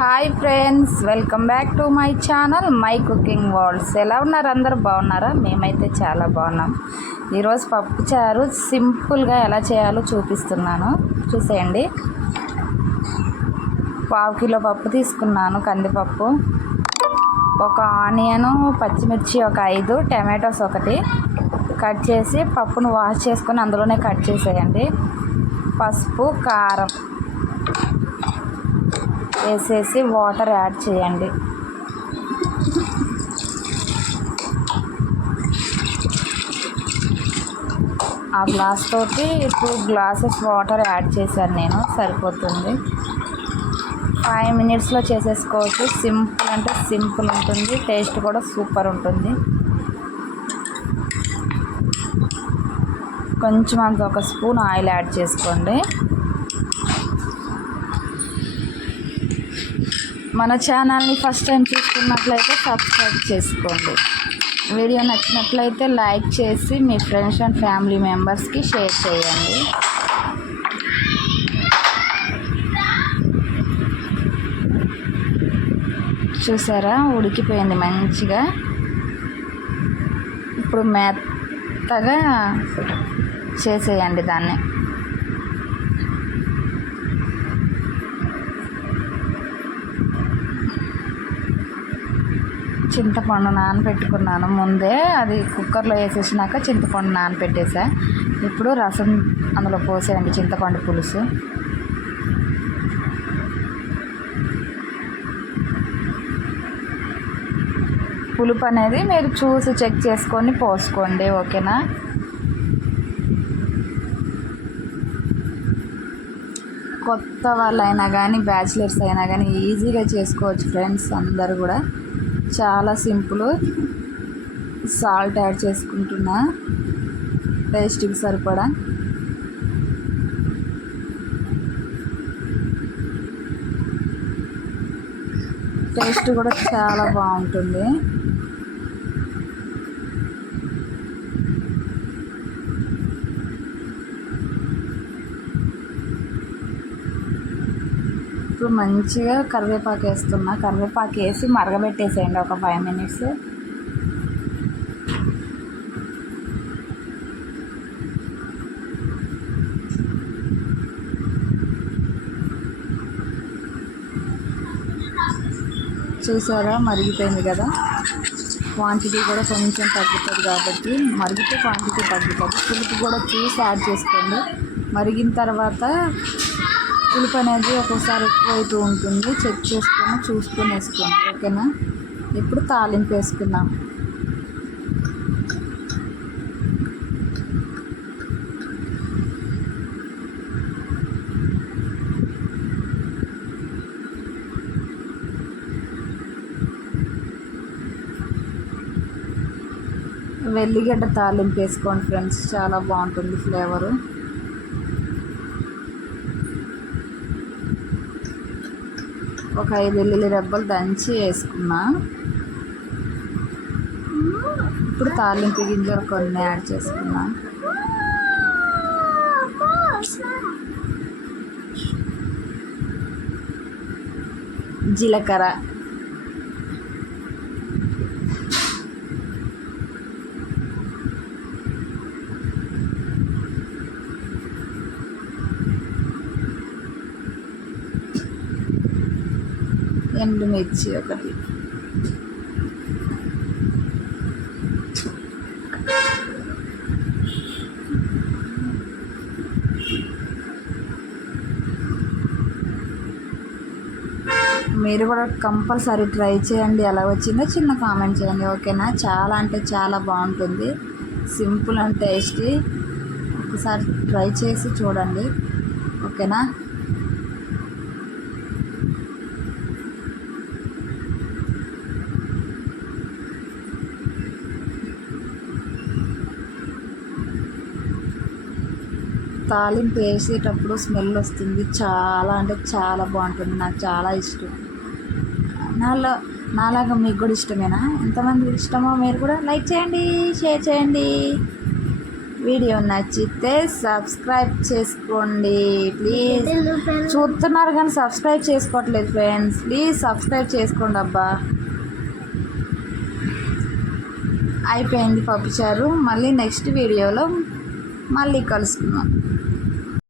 Hi friends, welcome back to my channel my cooking world's. ఎలా ఉన్నారు? అందరూ బాగున్నారా? మేమైతే చాలా బాగున్నాం. ఈరోజు పప్పు చారు సింపుల్గా ఎలా చేయాలో చూపిస్తున్నాను, చూసేయండి. 1/2 కిలో పప్పు తీసుకున్నాను, కందిపప్పు. ఒక ఆనియను, పచ్చిమిర్చి ఒక 5, టమాటోస్ ఒకటి కట్ చేసి పప్పును వాష్ చేసుకొని అందులోనే కట్ చేసేయండి. పసుపు, కారం వేసేసి వాటర్ యాడ్ చేయండి. ఆ గ్లాస్ తోటి 2 గ్లాసెస్ వాటర్ యాడ్ చేశాను నేను, సరిపోతుంది. 5 మినిట్స్లో చేసేసుకోవచ్చు. సింపుల్ అంటే సింపుల్ ఉంటుంది, టేస్ట్ కూడా సూపర్ ఉంటుంది. కొంచెం అంత ఒక స్పూన్ ఆయిల్ యాడ్ చేసుకోండి. మన ఛానల్ని ఫస్ట్ టైం చూసుకున్నట్లయితే సబ్స్క్రైబ్ చేసుకోండి. వీడియో నచ్చినట్లయితే లైక్ చేసి మీ ఫ్రెండ్స్ అండ్ ఫ్యామిలీ మెంబర్స్కి షేర్ చేయండి. చూసారా, ఉడికిపోయింది మంచిగా. ఇప్పుడు మెత్తగా చేసేయండి దాన్ని. చింతపండు నానబెట్టుకున్నాను ముందే, అది కుక్కర్లో వేసేసినాక చింతపండు నానబెట్టేసా. ఇప్పుడు రసం అందులో పోసేయండి, చింతపండు పులుసు. పులుపు అనేది మీరు చూసి చెక్ చేసుకొని పోసుకోండి, ఓకేనా? కొత్త వాళ్ళైనా కానీ బ్యాచిలర్స్ అయినా కానీ ఈజీగా చేసుకోవచ్చు ఫ్రెండ్స్. అందరు కూడా చాలా సింపుల్. సాల్ట్ యాడ్ చేసుకుంటున్నా టేస్ట్కి సరిపడా. టేస్ట్ కూడా చాలా బాగుంటుంది. ఇప్పుడు మంచిగా కరివేపాకు వేస్తున్నా. కరివేపాకు వేసి మరగబెట్టేసేయండి ఒక 5 మినిట్స్. చూసారా, మరిగిపోయింది కదా. క్వాంటిటీ కూడా కొంచెం తగ్గుతుంది కాబట్టి, మరిగితే క్వాంటిటీ తగ్గుతుంది. పులుపు కూడా చూసి యాడ్ చేసుకోండి. మరిగిన తర్వాత పులుపు అనేది ఒక్కోసారి ఎక్కువైతూ ఉంటుంది, చెక్ చేసుకొని చూసుకొని వేసుకోండి, ఓకేనా? ఇప్పుడు తాలింపు వేసుకుందాం. వెల్లిగడ్డ తాలింపు వేసుకోండి ఫ్రెండ్స్, చాలా బాగుంటుంది ఫ్లేవరు. ఒక 5 వెల్లుల్లి రెబ్బలు దంచి వేసుకున్నా. ఇప్పుడు తాలింపు గింజలు కొన్ని యాడ్ చేసుకున్నా. జీలకర్ర, ఎండుమిర్చి ఒకటి, మీరు కూడా కంపల్సరీ ట్రై చేయండి. ఎలా వచ్చిందో చిన్న కామెంట్ చేయండి, ఓకేనా? చాలా అంటే చాలా బాగుంటుంది, సింపుల్ అండ్ టేస్టీ. ఒకసారి ట్రై చేసి చూడండి, ఓకేనా? తాలింపు వేసేటప్పుడు స్మెల్ వస్తుంది, చాలా అంటే చాలా బాగుంటుంది. నాకు చాలా ఇష్టం. నాలాగా మీకు కూడా ఇష్టమేనా? ఎంతమందికి ఇష్టమో మీరు కూడా లైక్ చేయండి, షేర్ చేయండి. వీడియో నచ్చితే సబ్స్క్రైబ్ చేసుకోండి ప్లీజ్. చూస్తున్నారు కానీ సబ్స్క్రైబ్ చేసుకోవట్లేదు ఫ్రెండ్స్, ప్లీజ్ సబ్స్క్రైబ్ చేసుకోండి అబ్బా. అయిపోయింది పప్పుచారు. మళ్ళీ నెక్స్ట్ వీడియోలో మళ్ళీ కలుసుకుందాం.